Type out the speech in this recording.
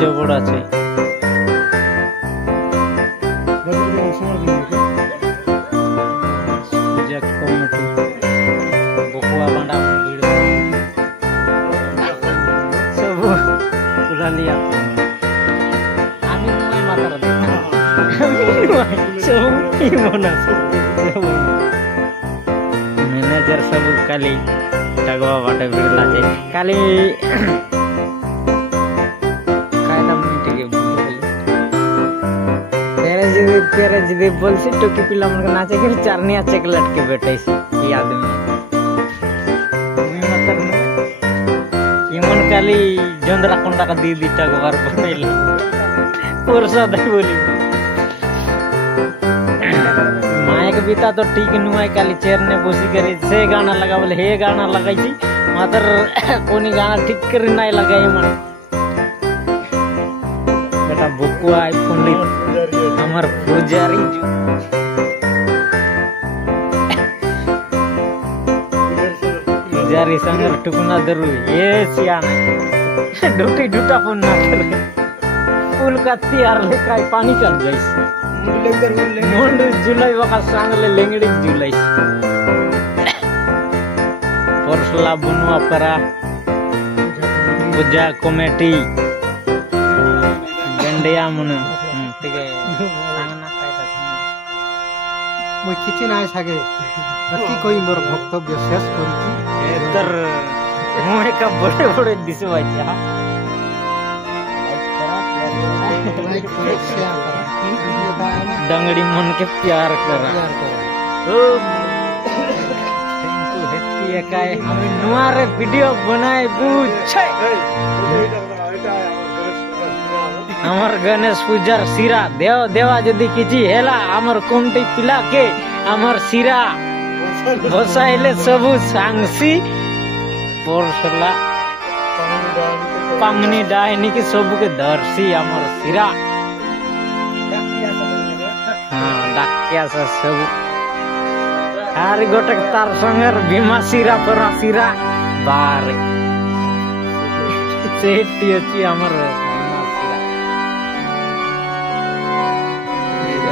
जबड़ আছে पूजा कमिटी बकुआ बांडा सब पूरा लिया आमी नय मातार सब की बना मैनेजर सब काली टागवा बाटे बिरला जे काली पेरेज दे बोलसी टोकी पिला मन के नाचे के चारनिया चेक लटके बैठैसी ई आदमी मतलब इमन काली जंदरा कोंडा का दीदी टगवार बनेला पुरसा दे बोली माइक बीता तो ठीक नुआई काली चेयर ने बसी करे से गाना लगा बोले हे गाना लगाई छी मात्र कोनी गाना ठीक कर नहीं लगाई मन बेटा बुकुआ पंडित हमार पुजारी पुजारी संगर टुकना दरु ये सियाना डुटी डुटा फोन ना कर फूल का तैयार लेकाय पानी कर जाइस मुंड जुलाई वका सांगले लेंगड़ी जुलाई परसला बुनुआ परा पूजा कमेटी गंडिया मन ठीक है মই কিছু নাই সাগে অতি কই মোর বক্তব্য শেষ করছি এদর মই কা বড়ে বড়ে দিছে ভাইয়া डंगड़ी मन के प्यार करा थैंक यू हेती एकाय हम नुआरे वीडियो बनाए बुझे हमर गणेश पूजार सिरा देव देवा जदि किछि हेला हमर कोमटी पिला के हमर सिरा बसाइले सबु सांगसी परसला पामनी डायनी के सबु के दर्शी हमर सिरा हां डाकिया से सब आर गोटक तार संगर भीमा सिरा परा सिरा बार सेठी अछि हमर